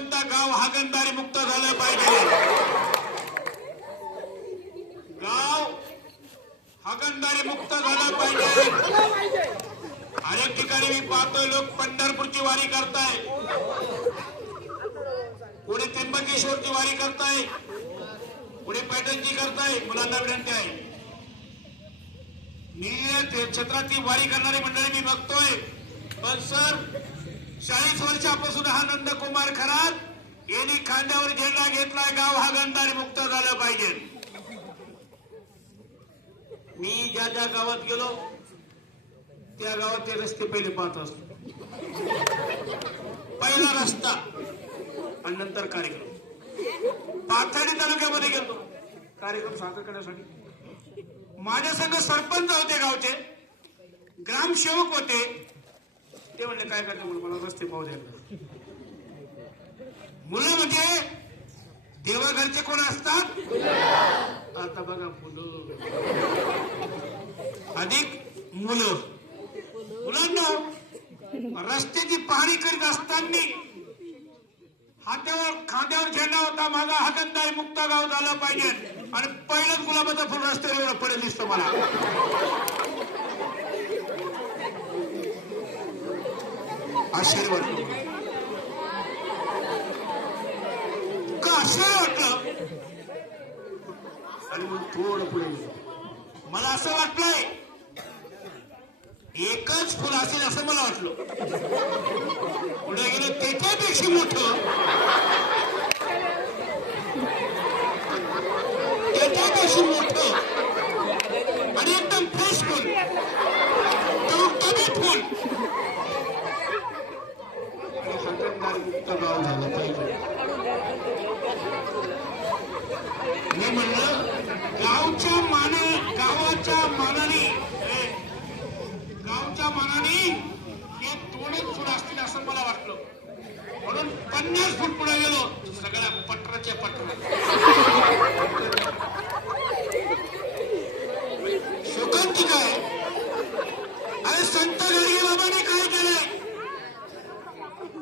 कोणता गाव हागणदारी मुक्त झालं पाहिजे, गाव हागणदारी मुक्त झालं पाहिजे। अनेक ठिकाणी मी पाहतोय लोक पंढरपूरची वारी करताय, पुढे त्र्यंबकेश्वरची वारी करताय, पुढे पैठणची करताय। मुलांना विनंती आहे, मी क्षेत्रातली वारी करणारी मंडळी मी बघतोय, पण सर 40 वर्षापासून हा नंदकुमार खरात यांनी खांद्यावर झेंडा घेतलाय, गाव हागणदारी मुक्त झालं पाहिजे। मी ज्या ज्या गावात गेलो त्या गावात ते रस्ते पहिले पाहत असतो, पहिला रस्ता आणि नंतर कार्यक्रम। पाथर्डी तालुक्यामध्ये गेलो कार्यक्रम सादर करण्यासाठी, माझ्या संघ सरपंच होते, गावचे ग्रामसेवक होते, ते म्हणले काय करते म्हणून मला रस्ते पाहू द्यायला। मुलं म्हणजे देवाघरचे कोण असतात, आता बघा मुलं अधिक मुलं, मुलांना रस्त्याची पाहणी करीत असताना हातावर खांद्यावर झेंडा होता, माझा हागणदारी मुक्त गाव झालं पाहिजे, आणि पहिलंच गुलाबाचा फुल रस्त्यावर एवढा पडेल दिसतो मला। आश्चर्य वाटलं का, आश्चर्य वाटलं। आणि मग थोडं पुढे मला असं वाटलंय एकच फुल असेल असं मला वाटलं, पुढे गेलं त्याच्यापेक्षा मोठं, त्याच्यापेक्षा मोठं आणि एकदम फ्रेश फुल, टवटवीत फुल। हागणदारी मुक्त गाव झालं पाहिजे। मी म्हणलं गावच्या मानाने हे 2च फूट असतील असं मला वाटलं, म्हणून 50 फूट पुढे गेलो, सगळ्या पटराच्या पटरा